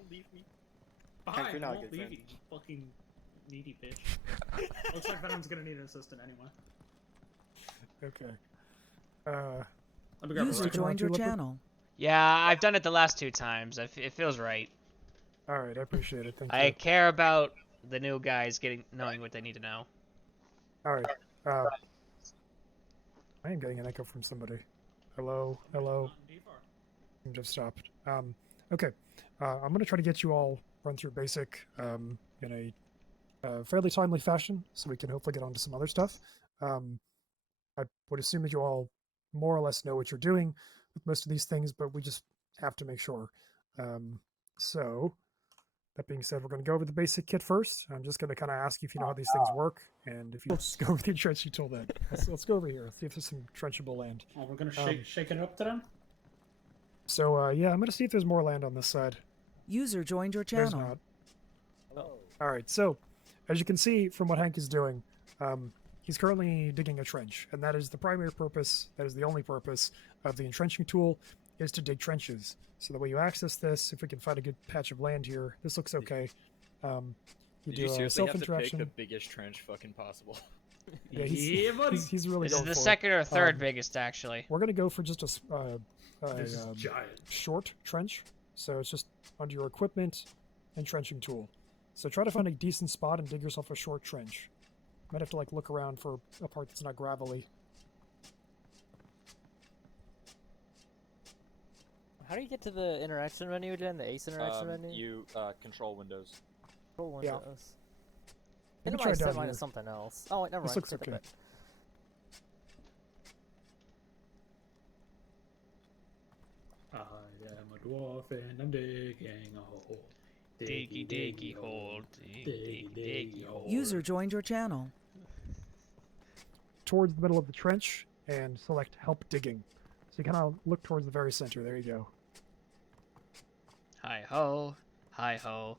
Don't leave me. Fine, you're not a I won't good leave friend. you, you fucking needy bitch. Looks like Venom's gonna need an assistant anyway. Okay. I'll be grabbing User right. joined your channel. Yeah, I've done it the last 2 times. It feels right. All right, I appreciate it. Thank I you. care about the new guys knowing what they need to know. All right. I am getting an echo from somebody. Hello, hello. I'm just stopped. Okay. I'm going to try to get you all run through basic in a fairly timely fashion, so we can hopefully get on to some other stuff. I would assume that you all more or less know what you're doing with most of these things, but we just have to make sure. So, that being said, we're going to go over the basic kit first. I'm just going to kind of ask you if you know how these things work, and if you let's go over the trench tool then. Let's go over here. Let's see if there's some trenchable land. Oh, we're gonna shake it up to them? So, yeah, I'm going to see if there's more land on this side. User joined your There's channel. not. All right, so as you can see from what Hank is doing, he's currently digging a trench, and that is the primary purpose, that is the only purpose of the entrenching tool, is to dig trenches. So the way you access this, if we can find a good patch of land here, this looks okay. You Did do you a seriously have to pick self-interaction. the biggest trench fucking possible? Yeah, Yeah, buddy. he's really This is going the for it. second or third biggest, actually. We're gonna go for just This is giant. short trench. So it's just under your equipment and trenching tool. So try to find a decent spot and dig yourself a short trench. Might have to like look around for a part that's not gravelly. How do you get to the interaction menu again? The ace interaction menu? You control windows. Control Yeah. windows. You I can know try I set down mine here. as something else. Oh wait, never This mind. looks Take that okay. back. I am a dwarf and I'm digging a hole. Diggy, diggy, hole. Diggy, diggy, hole. User joined your channel. Towards the middle of the trench and select help digging. So you kind of look towards the very center. There you go. Hi ho, hi ho.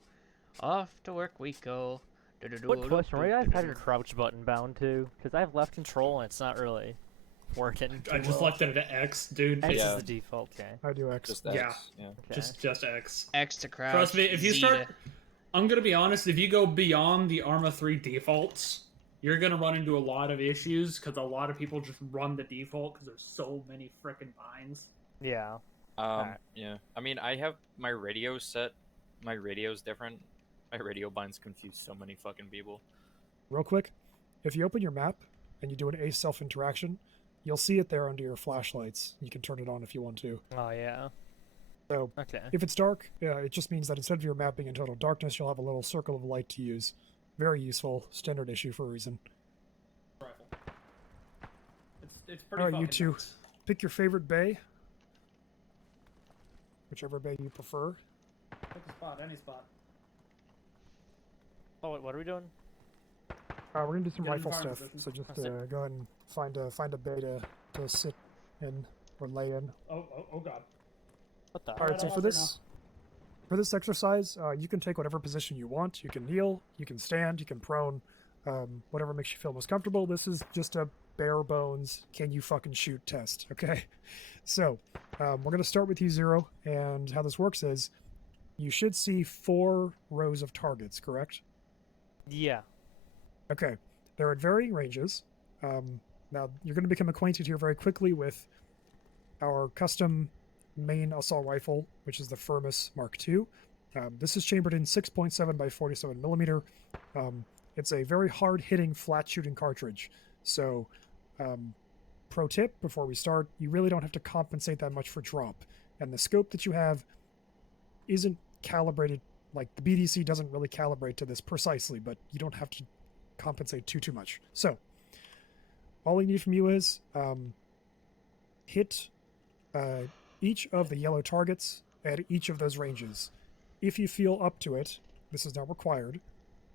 Off to work we go. Quick question, where you guys have your crouch button bound to? Because I have left control and it's not really working. I just left it at X, dude. X Yeah. is the default, okay. I do X. Just Yeah. X. Yeah. Okay. Just X. X to crouch. Trust me, if you Z start... to- I'm gonna be honest, if you go beyond the Arma3 defaults, you're gonna run into a lot of issues, because a lot of people just run the default, because there's so many frickin' binds. Yeah. Yeah. I mean, I have my radio set. My radio's different. My radio binds confuse so many fucking people. Real quick, if you open your map and you do an ace self-interaction, you'll see it there under your flashlights. You can turn it on if you want to. Oh yeah. So Okay. if it's dark, it just means that instead of your map being in total darkness, you'll have a little circle of light to use. Very useful, standard issue for a reason. Rifle. It's pretty All right, you fucking two, nuts. pick your favorite bay. Whichever bay you prefer. Pick a spot, any spot. Oh wait, what are we doing? We're gonna do some Get in rifle farm stuff, position. so just That's it. go ahead and find a bay to sit in or lay in. Oh god. What the? All right, so I'll for let this exercise, you can take whatever position you want. You can kneel, you can stand, you can prone, whatever makes you feel most comfortable. This is just a bare bones, can you fucking shoot test, okay? So, we're gonna start with U0, and how this works is, you should see 4 rows of targets, correct? Yeah. Okay, they're at varying ranges. Now, you're going to become acquainted here very quickly with our custom main assault rifle, which is the Firmus Mark II. This is chambered in 6.7 by 47 millimeter. It's a very hard-hitting, flat-shooting cartridge. So, pro tip before we start, you really don't have to compensate that much for drop. And the scope that you have isn't calibrated, like the BDC doesn't really calibrate to this precisely, but you don't have to compensate too much. So all we need from you is hit each of the yellow targets at each of those ranges. If you feel up to it, this is not required,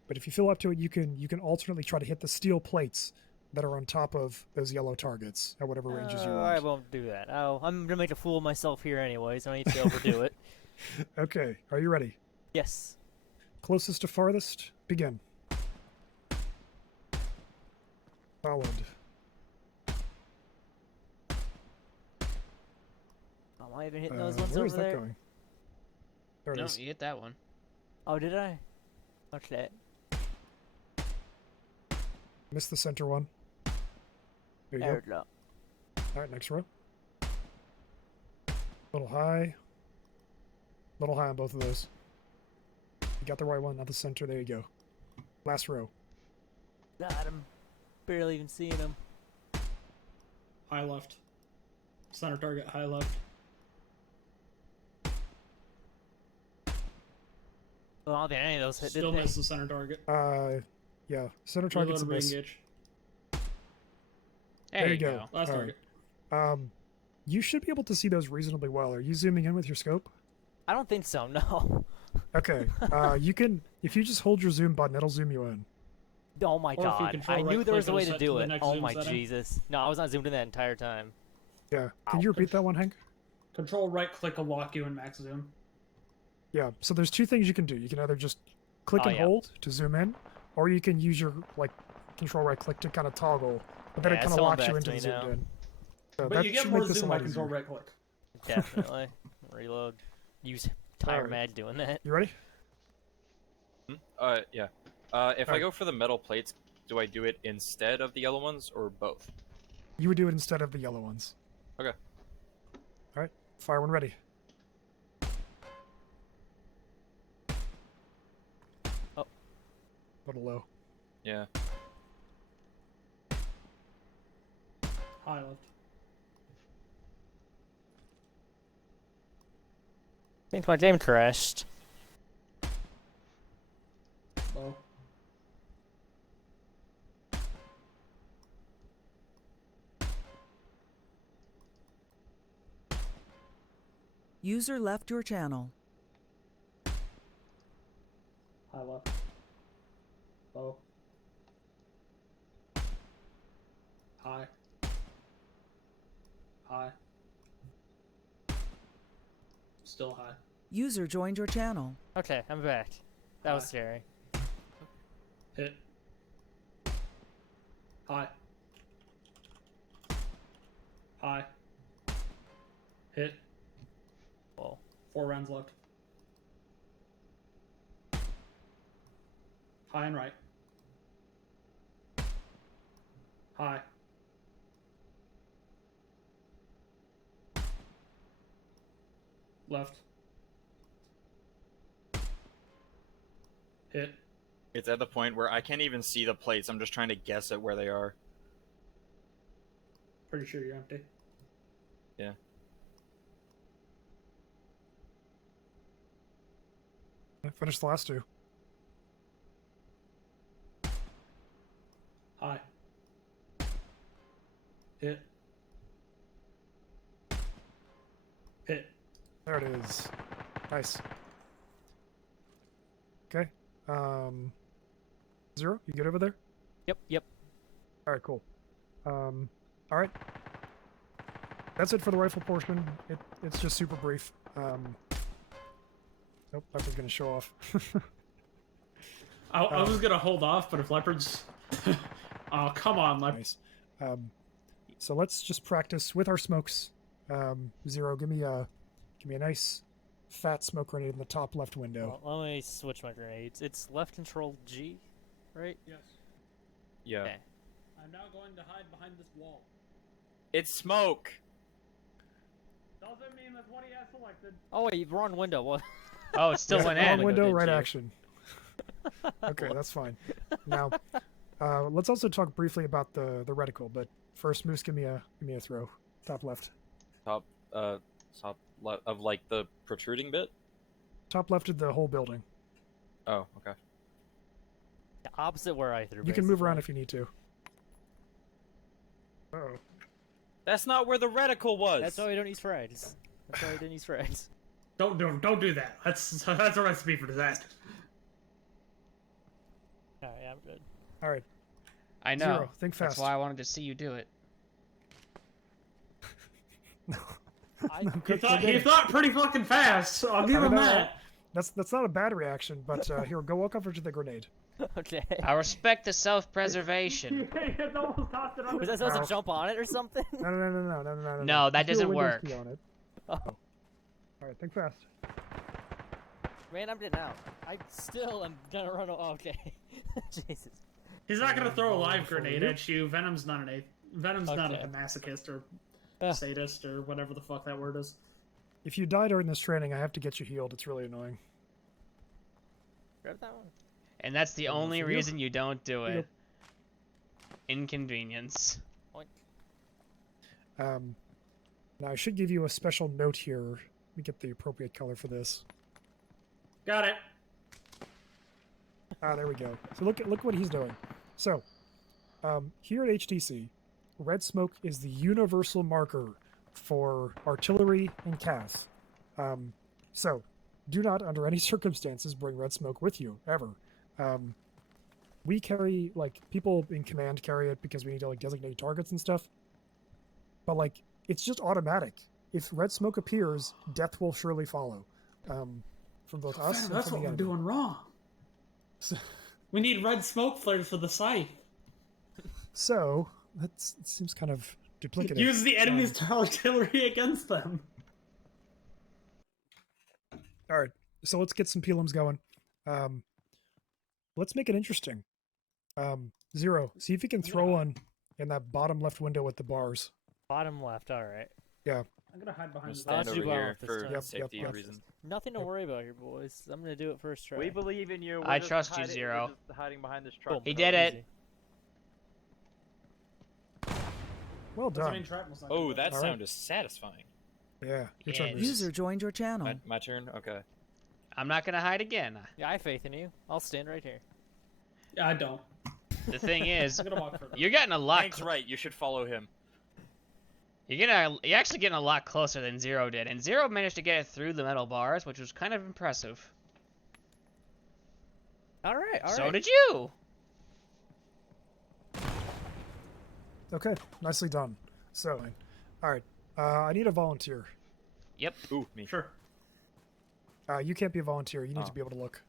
but if you feel up to it, you can alternately try to hit the steel plates that are on top of those yellow targets at whatever ranges you want. I won't do that. Oh, I'm gonna make a fool of myself here anyways. I don't need to overdo it. Okay, are you ready? Yes. Closest to farthest, begin. Solid. Am I even hitting those ones Where over is that there? going? There it No, is. you hit that one. Oh, did I? Okay. Missed the center one. There you There go. we go. All right, next row. Little high. Little high on both of those. You got the right one, not the center. There you go. Last row. Got him. Barely even seeing him. High left. Center target, high left. Well, I don't think any of those hit, Still did they? missed the center target. Yeah. Center target's a Reload miss. re-engage. There, you go. Last All right. target. You should be able to see those reasonably well. Are you zooming in with your scope? I don't think so, no. Okay. You can, if you just hold your zoom button, it'll zoom you in. Oh my Or if you god. control I knew there right-click, was a way it'll to set to do the it. next Oh zoom my setting. Jesus. No, I was not zoomed in that entire time. Yeah. Can you repeat that one, Hank? Control right click will lock you in max zoom. Yeah. So there's two things you can do. You can either just click Oh, and yeah. hold to zoom in, or you can use your control right click to kind of toggle, but then Yeah, it it's kind of going locks back you to into me the zoomed now. in. So But that you get should more make this a zoom lot by control easier. right click. Definitely. Reload. Use tire Alright. mag doing that. You ready? Yeah. If I Alright. go for the metal plates, do I do it instead of the yellow ones or both? You would do it instead of the yellow ones. Okay. All right. Fire when ready. Oh. A little low. Yeah. High left. I think my game crashed. Low. User left your channel. High left. Low. High. High. Still high. User joined your channel. Okay, I'm back. That was Hi. scary. Hit. High. High. Hit. Whoa. 4 rounds left. High and right. High. Left. Hit. It's at the point where I can't even see the plates. I'm just trying to guess at where they are. Pretty sure you're empty. Yeah. Finish the last two. High. Hit. Hit. There it is. Nice. Okay. Zero, you good over there? Yep. All right, cool. All right. That's it for the rifle portion. It's just super brief. Nope, Leopard's gonna show off. I was gonna hold off, but if leopards, oh come on, leopard. Nice. So let's just practice with our smokes. Zero, give me a nice fat smoke grenade in the top left window. Well, let me switch my grenades. It's left control G, right? Yes. Yeah. Okay. I'm now going to hide behind this wall. It's smoke. Doesn't mean that's what he has selected. Oh wait, wrong window. What? Oh, it still Yeah, went wrong in. window, Did right you? action. Okay, that's fine. Now, let's also talk briefly about the reticle. But first, Moose, give me a throw. Top left. Top left of like the protruding bit. Top left of the whole building. Oh, okay. The opposite where I threw. You can move basically. around if you need to. Uh-oh. That's not where the reticle was. That's why we don't use frags. That's why we didn't use frags. Don't do that. That's a recipe for disaster. Alright, I'm good. All right. I know. Zero, think That's fast. why I wanted to see you do it. He thought pretty fucking fast, so I'll give him that. That's not a bad reaction, but here, go walk over to the grenade. Okay. I respect the self-preservation. It's almost tossed it under Was I the supposed Ow. to jump on it or something? No. No, that Do a doesn't Windows work. key on it. Oh. All right, think fast. Man, I'm getting out. I still am gonna run. Okay. Jesus. He's not gonna throw a live for grenade you. at you. Venom's not Venom's not Okay. a masochist or Ah. sadist or whatever the fuck that word is. If you die during this training, I have to get you healed. It's really annoying. Grab that one. And that's the One only for you. reason you don't do it. Yep. Inconvenience. Now I should give you a special note here. Let me get the appropriate color for this. Got it. Ah, there we go. So look what he's doing. So, here at HDC, red smoke is the universal marker for artillery and CAS. So, do not, under any circumstances, bring red smoke with you ever. We carry people in command carry it because we need to designate targets and stuff. But it's just automatic. If red smoke appears, death will surely follow. From both us Venom, and that's from what the we're enemy. doing wrong. So, We need red smoke flares for the scythe. so it seems kind of duplicative. Use the enemy's artillery against them. All right, so let's get some pelums going. Let's make it interesting. Zero, see if you can throw one in that bottom left window with the bars. Bottom left. All right. I'm gonna hide I'm behind gonna the stand Let's over do well here this for time. Yep, safety yep. reasons. Nothing to worry about here, boys. I'm gonna do it first try. We believe in you. We're I just trust you, hiding- Zero. We're just hiding behind this truck. Boom. He so- did it. Easy. Well Doesn't done. mean Shrapnel's not gonna Oh, do that All sound right. is satisfying. Yeah, your Yeah, turn. it Moose. is. User joined your channel. My turn? Okay. I'm not gonna hide again. Yeah, I have faith in you. I'll stand right here. Yeah, I don't. The thing is, I'm gonna walk further. you're getting a lot. Hank's right. You should follow him. You're actually getting a lot closer than Zero did, and Zero managed to get it through the metal bars, which was kind of impressive. All right. All right. So did you. Okay, nicely done. So, all right, I need a volunteer. Yep. Ooh, me. Sure. You can't be a volunteer. You need to Oh. be able to look.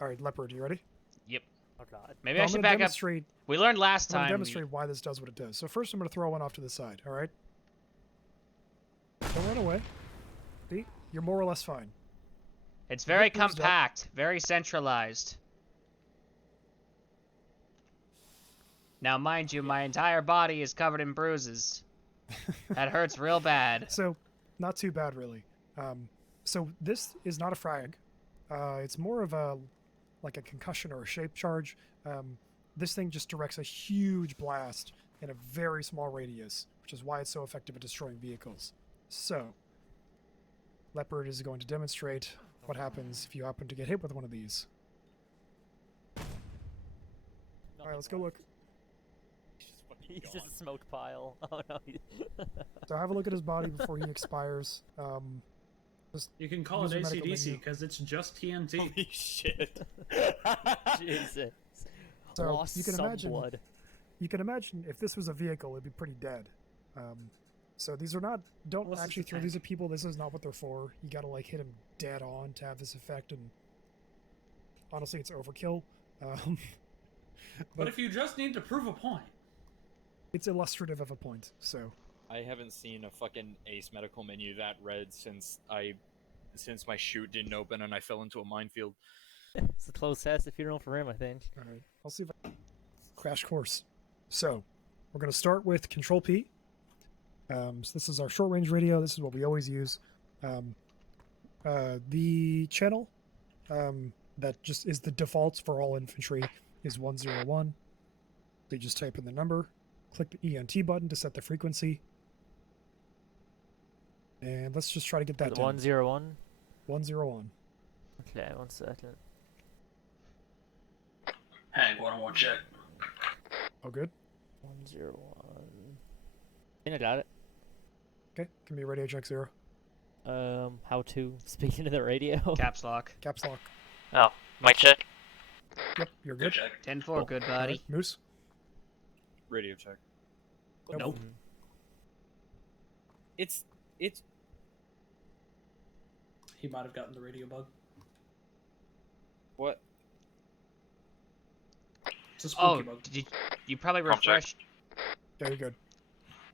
All right, Leopard, you ready? Yep. Oh God. Maybe So I I'm should gonna back up. demonstrate. We learned last I'm going time. to demonstrate why this does what it does. So first, I'm going to throw one off to the side. All right. Don't run away. See, you're more or less fine. It's very bruised up. compact, very centralized. Now, mind you, my entire body is covered in bruises. That hurts real bad. So, not too bad, really. So this is not a frag. It's more of a concussion or a shape charge. This thing just directs a huge blast in a very small radius, which is why it's so effective at destroying vehicles. So, Leopard is going to demonstrate what happens if you happen to get hit with one of these. All right, let's go look. He's just a smoke pile. Oh no. So have a look at his body before he expires. You can call it Use your medical ACDC menu. because it's just TNT. Holy shit. Jesus. So Lost you can some imagine. blood. You can imagine if this was a vehicle, it'd be pretty dead. So these are not. Don't Well, this is actually the throw tank. these at people. This is not what they're for. You gotta hit them dead on to have this effect. And honestly, it's overkill. But if you just need to prove a point, It's illustrative of a point. So I haven't seen a fucking Ace medical menu that red since my chute didn't open and I fell into a minefield. It's a close test if you don't know for him, I think. all right, I'll see if I crash course. So we're gonna start with Control P. So this is our short range radio. This is what we always use. The channel that just is the defaults for all infantry is 101. So you just type in the number, click the ENT button to set the frequency, and let's just try to get that down. 101. 101. Okay, 1 second. hang on, I want to check. Oh, good. 101. I think I got it. Okay, give me a radio check 0. How to speak into the radio. Caps lock. Caps lock. Oh, mic check. Yep, you're good. 10-4, good All buddy. right, Moose. Radio check. Nope. It's He might have gotten the radio bug. what? It's a spooky Oh, bug. did you probably Prompt check. refreshed? Yeah, you're good.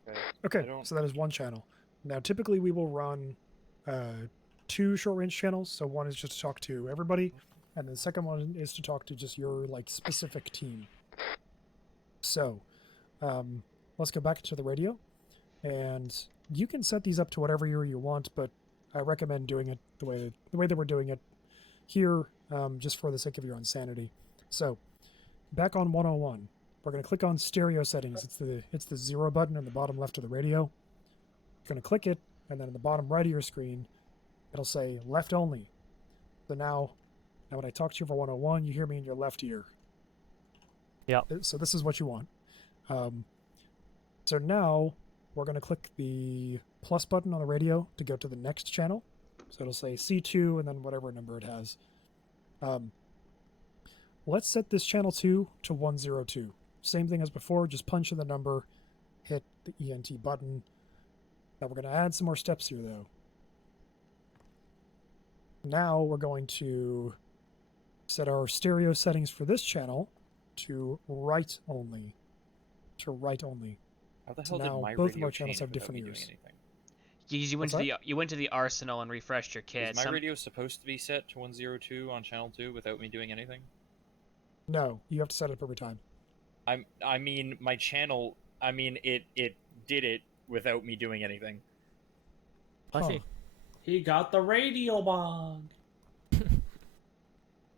Okay. Okay, I don't- so that is one channel. Now, typically we will run two short-range channels. So one is just to talk to everybody, and the second one is to talk to just your like specific team. So, let's go back to the radio, and you can set these up to whatever you want, but I recommend doing it the way that we're doing it here, just for the sake of your own sanity. So, back on 101, we're going to click on stereo settings. It's the 0 button in the bottom left of the radio. You're going to click it, and then in the bottom right of your screen, it'll say left only. So now when I talk to you over 101, you hear me in your left ear. Yeah. So this is what you want. So now we're going to click the plus button on the radio to go to the next channel. So it'll say C2 and then whatever number it has. Let's set this channel 2 to 102. Same thing as before, just punch in the number, hit the ENT button. Now we're going to add some more steps here though. Now we're going to set our stereo settings for this channel to right only. To right only. How the So hell now did my both of radio our channels change have without different me doing ears. anything? You went to the arsenal and refreshed your kit. Is my radio supposed to be set to 102 on channel 2 without me doing anything? No, you have to set it up every time. I mean, my channel. I mean, it did it without me doing anything. I Huh. see. He got the radio bug.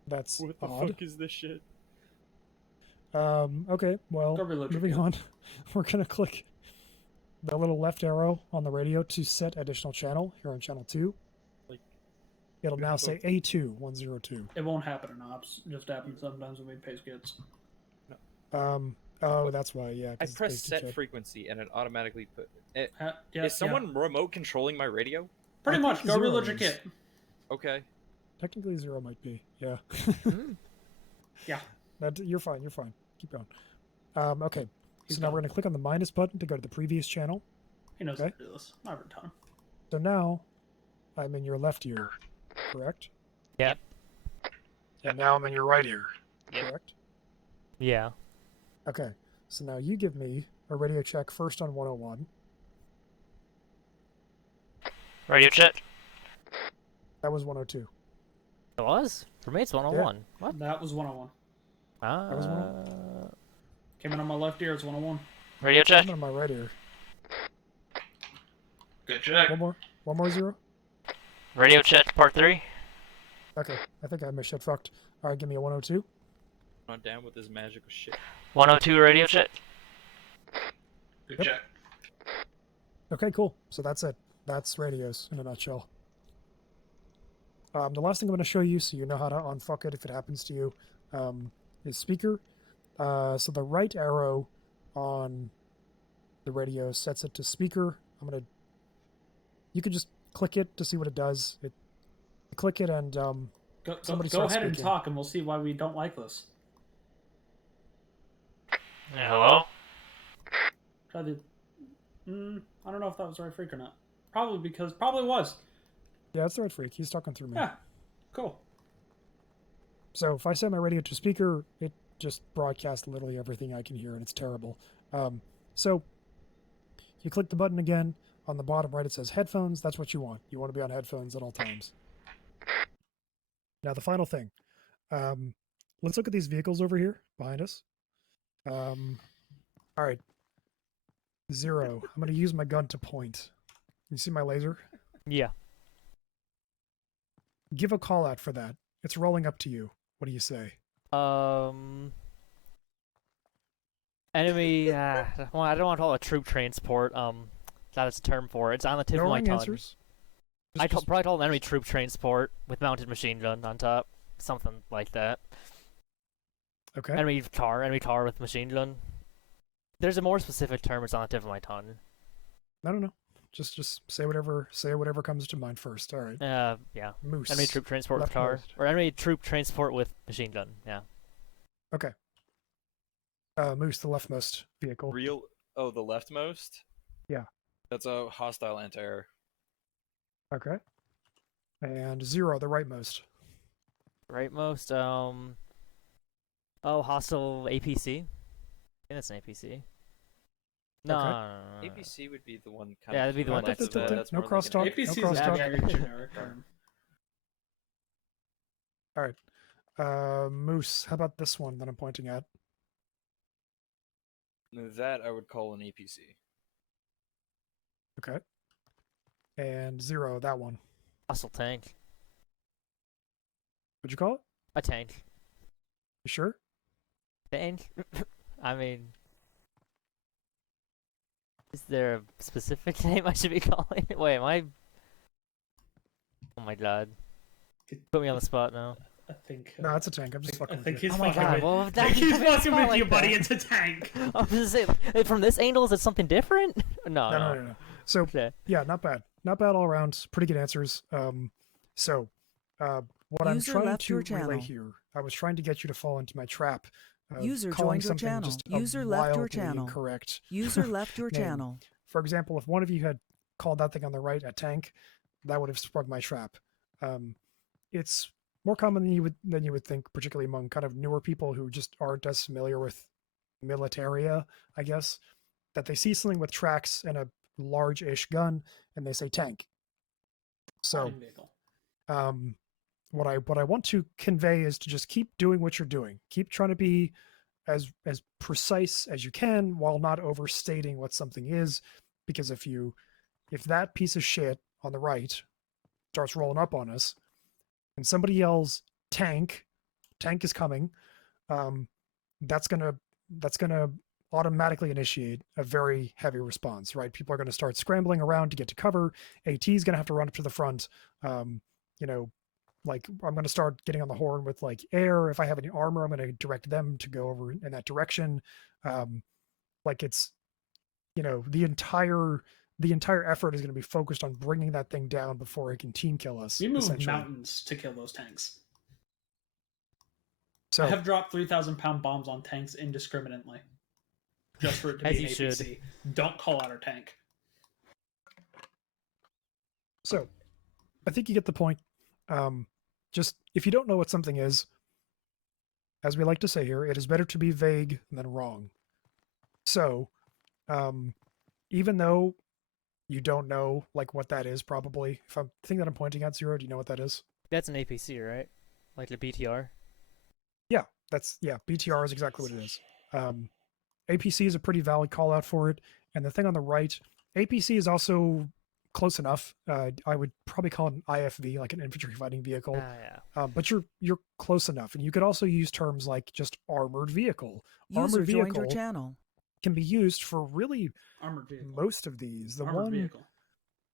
That's What the odd. fuck is this shit? Okay, well, Go reload your moving kit. on. We're going to click the little left arrow on the radio to set additional channel here on channel 2. Like, It'll now say A2 102. It won't happen in ops. It just happens sometimes when we paste kits. Oh, that's why, yeah. 'cause I it's press based set in frequency and it automatically put. Yeah, Is someone remote controlling my radio? Pretty I much. think Go 0 reload your is. kit. Okay. Technically 0 might be, yeah. Yeah. You're fine, you're fine. Keep going. Okay, He's so now done. we're going to click on the minus button to go to the previous channel. He knows Okay. how to do this. Every time. So now I'm in your left ear, correct? Yep. And now I'm in your right ear, Yep. correct? Yeah. Okay, so now you give me a radio check first on 101. Radio check. That was 102. It was? For me, it's 101. What? That was 101. was Came in on my left ear. It's 101. Radio check. I'm in my right ear. Good check. One more 0. Radio check, part 3. Okay, I think I missed shit fucked. All right, give me a 102. Not down with this magical shit. 102 radio check. Good Yep. check. Okay, cool. So that's it. That's radios in a nutshell. The last thing I'm going to show you, so you know how to unfuck it if it happens to you, is speaker. So the right arrow on the radio sets it to speaker. You can just click it to see what it does. Click it and Go Somebody go start ahead and speaking. talk, and we'll see why we don't like this. Hello? Try the. I don't know if that was the right freak or not. Probably was. yeah, it's the right freak. He's talking through me. Yeah. Cool. So if I set my radio to speaker, it just broadcasts literally everything I can hear, and it's terrible. So you click the button again. On the bottom right, it says headphones. That's what you want. You want to be on headphones at all times. Now, the final thing. Let's look at these vehicles over here behind us. All right. 0. I'm going to use my gun to point. You see my laser? Yeah. Give a call out for that. It's rolling up to you. What do you say? Enemy, well, I don't want to call it troop transport, that is a term for it. It's on the tip No of my wrong tongue. answers. I'd probably call it enemy troop transport with mounted machine gun on top. Something like that. Okay. Enemy car with machine gun. There's a more specific term, it's on the tip of my tongue. I don't know. Just say whatever comes to mind first. All right. Yeah. Moose. Enemy troop transport with car. leftmost. Or enemy troop transport with machine gun, yeah. Okay. Moose, the leftmost vehicle. Oh, the leftmost? Yeah. That's a hostile anti-air. Okay. And 0, the rightmost. Rightmost, oh, hostile APC? I think that's an APC. No, Okay. no, no, no. APC would be the one kind Yeah, of. that'd be the one next to that. That's No more like an crosstalk. APC No is a crosstalk. very generic term. All right. Moose, how about this one that I'm pointing at? That I would call an APC. Okay. And Zero, that one. Hostile tank. What'd you call it? A tank. You sure? Tank? I mean... Is there a specific name I should be calling it? Wait, am I... Oh my god. Put me on the spot now. I think. No, it's a tank. I'm just I fucking think with you. he's Oh my fucking god, with. well, I that, think he's it's not fucking with like you, buddy. that. It's a tank. I was gonna say, from this angle, is it something different? No, No. So, Okay. yeah, not bad. Not bad all around. Pretty good answers. So, what I'm User trying left to your relay channel. here, I was trying to get you to fall into my trap. Of User calling joined your something channel. just User a left your wildly channel. incorrect User left your name. channel. For example, if one of you had called that thing on the right a tank, that would have sprung my trap. It's more common than you would think, particularly among kind of newer people who just aren't as familiar with militaria, I guess, that they see something with tracks and a large-ish gun and they say tank. So, Fighting vehicle. what I want to convey is to just keep doing what you're doing. Keep trying to be as precise as you can while not overstating what something is, because if that piece of shit on the right starts rolling up on us and somebody yells tank is coming, that's gonna automatically initiate a very heavy response, right? People are going to start scrambling around to get to cover. AT is going to have to run up to the front. Like I'm going to start getting on the horn with like air. If I have any armor, I'm going to direct them to go over in that direction. Like it's, the entire effort is going to be focused on bringing that thing down before it can team kill us. We move essentially. mountains to kill those tanks. So I have dropped 3,000-pound bombs on tanks indiscriminately, just for it to As be an you APC. should. Don't call out our tank. So, I think you get the point. Just if you don't know what something is, as we like to say here, it is better to be vague than wrong. So, even though you don't know like what that is, probably, if I'm the thing that I'm pointing at, Zero, do you know what that is? That's an APC, right? Like the BTR? Yeah, BTR is exactly what it is. APC is a pretty valid call out for it. And the thing on the right, APC is also close enough. I would probably call it an IFV, like an infantry fighting vehicle. Yeah. But you're close enough. And you could also use terms like just armored vehicle. User Armored joined vehicle your channel. can be used for really Armored vehicle. most of these. The Armored one vehicle.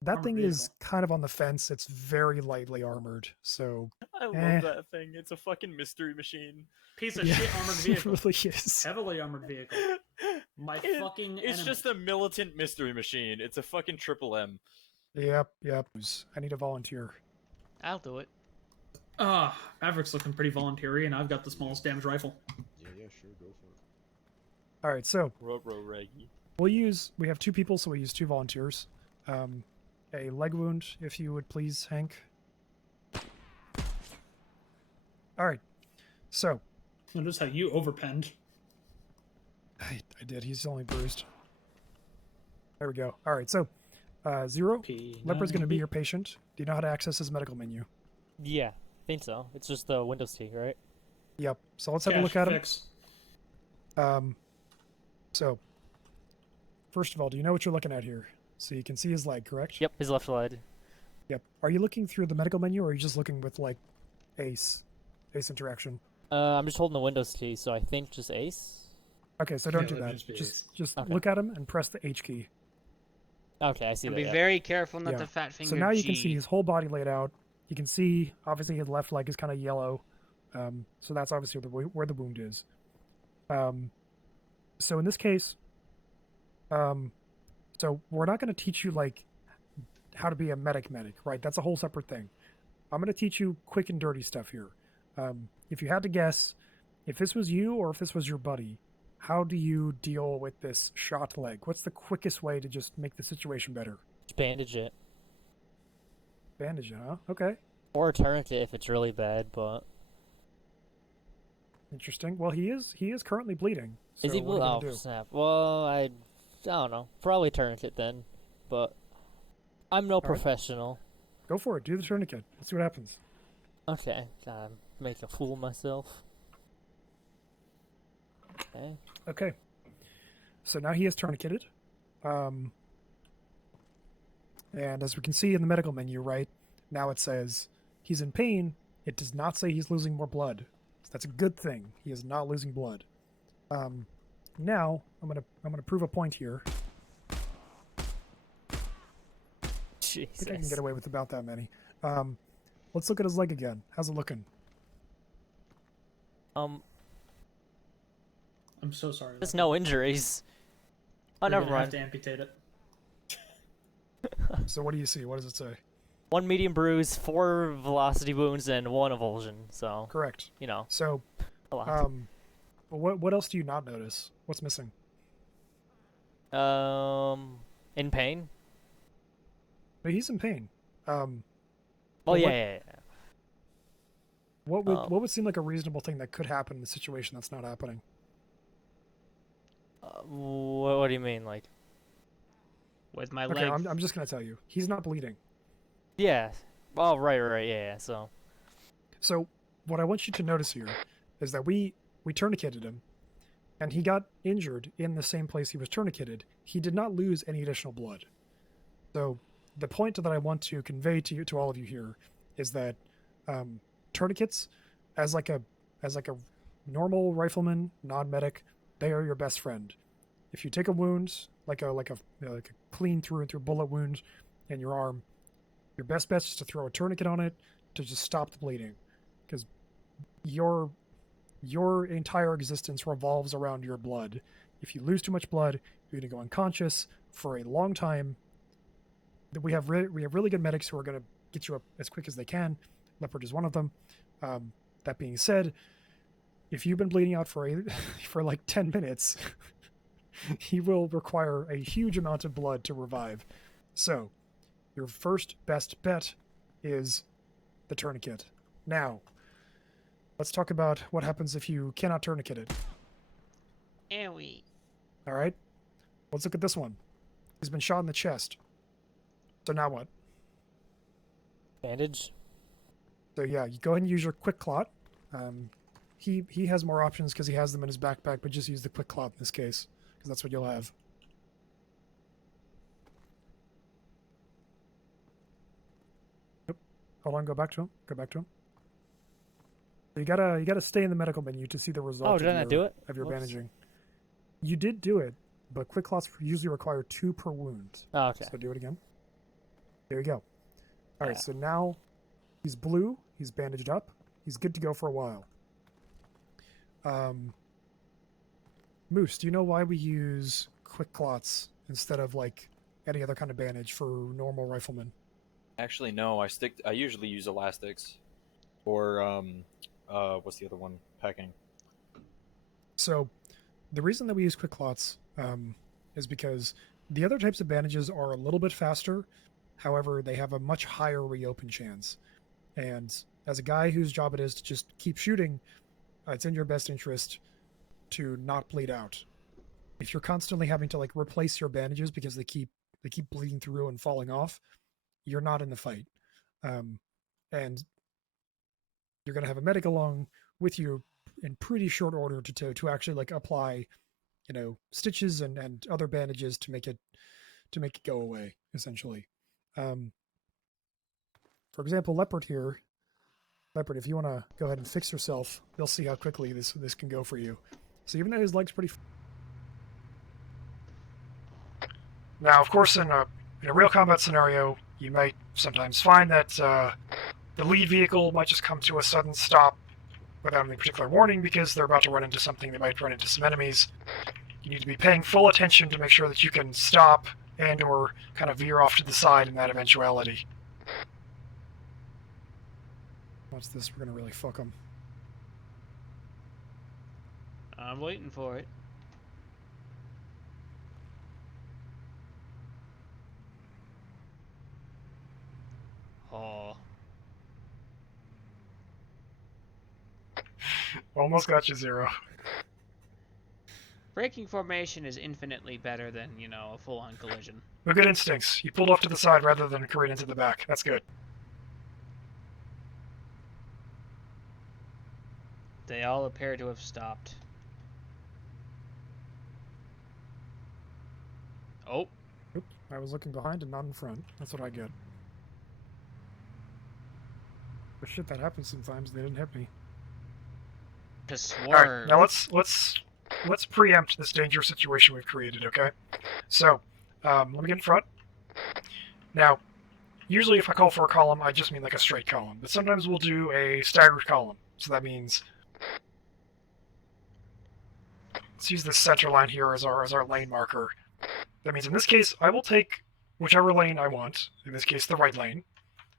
that Armored thing is vehicle. kind of on the fence. It's very lightly armored. So I love Eh. that thing. It's a fucking mystery machine. Piece of yeah, shit armored it vehicle. really is. Heavily armored vehicle. My fucking It's enemy. just a militant mystery machine. It's a fucking triple M. Yep. I need a volunteer. I'll do it. Maverick's looking pretty volunteer-y, and I've got the smallest damage rifle. Yeah, sure, go for it. All right, so Ruh-roh Raggy. we have 2 people, so we'll use 2 volunteers. A leg wound, if you would please, Hank. All right, so Notice how you overpenned. I did. He's only bruised. There we go. All right, so Zero, Leopard's going to be your patient. Do you know how to access his medical menu? Yeah, I think so. It's just the Windows key, right? Yep. So let's have a look at him. Fix. So first of all, do you know what you're looking at here? So you can see his leg, correct? Yep, his left leg. Yep. Are you looking through the medical menu, or are you just looking with like ACE interaction? I'm just holding the Windows key, so I think just Ace. Okay, so don't Yeah, do that'd that. just be Just Okay. look at him and press the H key. Okay, I see And that. be Yeah. very careful not Yeah. to fat finger So now you G. can see his whole body laid out. You can see obviously his left leg is kind of yellow, so that's obviously where the wound is. So in this case, so we're not going to teach you like how to be a medic, right? That's a whole separate thing. I'm going to teach you quick and dirty stuff here. If you had to guess, if this was you or if this was your buddy, how do you deal with this shot leg? What's the quickest way to just make the situation better? Just bandage it. Bandage it, huh? Okay. Or a tourniquet if it's really bad, but... Interesting. Well, he is currently bleeding. So Is he what blue? are you Oh, gonna do? snap. Well, I don't know. Probably tourniquet then, but I'm no right. professional. Go for it. Do the tourniquet. Let's see what happens. Okay, gotta make a fool of myself. Okay. Okay. So now he is tourniqueted. And as we can see in the medical menu, right, now it says he's in pain. It does not say he's losing more blood. So that's a good thing. He is not losing blood. Now I'm gonna prove a point here. I Jesus. think I can get away with about that many. Let's look at his leg again. How's it looking? I'm so sorry. There's no injuries. Oh, You're never gonna have mind. to amputate it. So what do you see? What does it say? 1 medium bruise, 4 velocity wounds, and 1 avulsion. So, Correct. you know, So, a lot. what else do you not notice? What's missing? In pain? But he's in pain. Oh, Well, yeah. What would seem like a reasonable thing that could happen in a situation that's not happening? What do you mean, like? With my Okay, leg. I'm just gonna tell you, he's not bleeding. Yeah. Oh, right, yeah. So, what I want you to notice here is that we tourniqueted him, and he got injured in the same place he was tourniqueted. He did not lose any additional blood. So the point that I want to convey to all of you here is that tourniquets, as like a normal rifleman, non-medic, they are your best friend. If you take a wound, like a clean through and through bullet wound in your arm, your best bet is to throw a tourniquet on it to just stop the bleeding, because your entire existence revolves around your blood. If you lose too much blood, you're going to go unconscious for a long time. We have really good medics who are going to get you up as quick as they can. Leopard is one of them. That being said, if you've been bleeding out for like 10 minutes, he will require a huge amount of blood to revive. So, your first best bet is the tourniquet. Now, let's talk about what happens if you cannot tourniquet it. Owie. All right? Let's look at this one. He's been shot in the chest. So now what? bandage. So yeah, you go ahead and use your quick clot. He has more options because he has them in his backpack, but just use the quick clot in this case, because that's what you'll have. Yep. Hold on, go back to him. Go back to him. You gotta stay in the medical menu to see the result. Oh, did I not do it? Of your Whoops. bandaging. You did do it, but quick clots usually require 2 per wound. Oh, okay. So do it again. There you go. All right, Yeah. so now he's blue. He's bandaged up. He's good to go for a while. Moose, do you know why we use quick clots instead of like any other kind of bandage for normal riflemen? Actually, no. I usually use elastics, or what's the other one? Packing. So the reason that we use quick clots is because the other types of bandages are a little bit faster. However, they have a much higher reopen chance. And as a guy whose job it is to just keep shooting, it's in your best interest to not bleed out. If you're constantly having to like replace your bandages because they keep bleeding through and falling off, you're not in the fight. And you're gonna have a medic along with you in pretty short order to actually like apply, stitches and other bandages to make it go away, essentially. For example, Leopard here. Leopard, if you want to go ahead and fix yourself, you'll see how quickly this can go for you. So even though his leg's pretty... Now, of course, in a real combat scenario, you might sometimes find that the lead vehicle might just come to a sudden stop without any particular warning because they're about to run into something. They might run into some enemies. You need to be paying full attention to make sure that you can stop and or kind of veer off to the side in that eventuality. What's this? We're gonna really fuck them. I'm waiting for it. Oh. Almost got you, Zero. Breaking formation is infinitely better than, a full-on collision. But good instincts. You pulled off to the side rather than careened into the back. That's good. They all appear to have stopped. Oh, Oop, I was looking behind and not in front. That's what I get. But shit, that happens sometimes. They didn't hit me. just All swerve. right, now let's preempt this dangerous situation we've created. Okay, so let me get in front. Now, usually if I call for a column, I just mean like a straight column. But sometimes we'll do a staggered column. So that means let's use this center line here as our lane marker. That means in this case, I will take whichever lane I want. In this case, the right lane.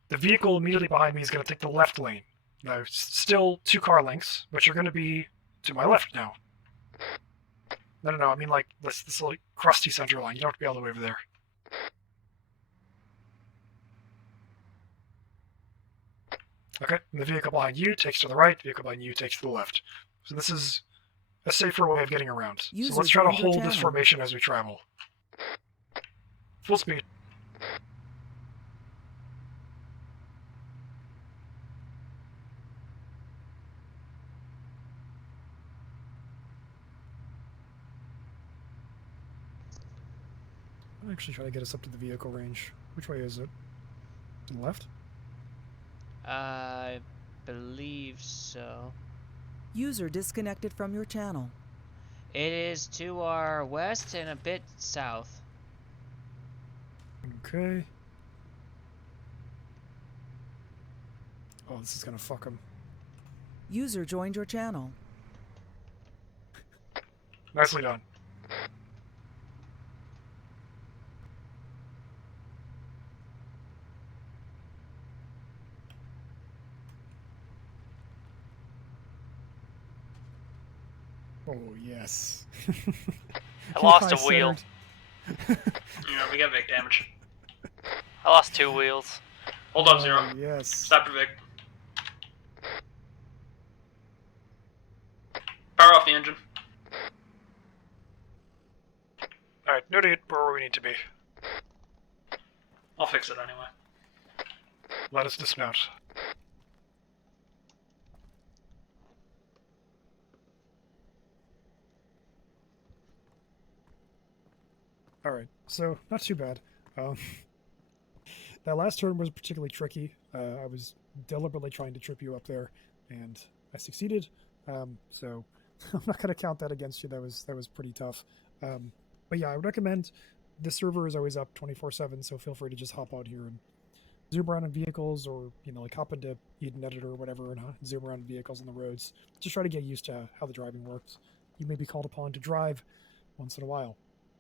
The vehicle immediately behind me is going to take the left lane. Now, still 2 car lengths, but you're going to be to my left now. No, I mean like this little crusty center line. You don't have to be all the way over there. Okay, and the vehicle behind you takes to the right, the vehicle behind you takes to the left. So this is a safer way of getting around. So let's try to hold this formation as we travel. Full speed. I'll actually try to get us up to the vehicle range. Which way is it? To the left? I believe so. User disconnected from your channel. It is to our west and a bit south. Okay. Oh, this is gonna fuck him. User joined your channel. Nicely done. Oh, yes. I lost a wheel. Yeah, we got Vic damage. I lost 2 wheels. Hold up, Zero. Oh, yes. Stop your Vic. Power off the engine. Alright, no need. We're where we need to be. I'll fix it anyway. Let us dismount. Alright, so not too bad. That last turn was particularly tricky. I was deliberately trying to trip you up there, and I succeeded. So I'm not going to count that against you. That was pretty tough. But yeah, I would recommend the server is always up 24/7, so feel free to just hop out here and zoom around in vehicles, or like hop into Eden Editor or whatever and zoom around in vehicles on the roads. Just try to get used to how the driving works. You may be called upon to drive once in a while.